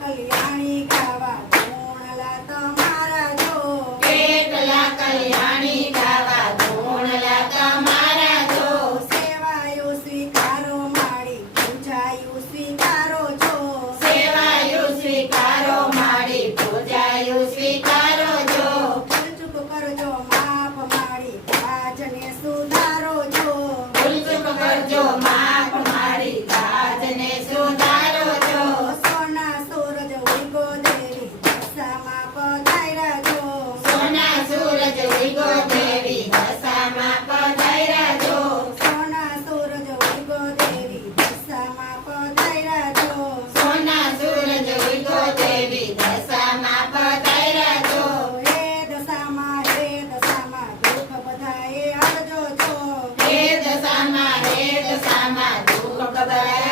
टाकली आणि का Mama, Mama,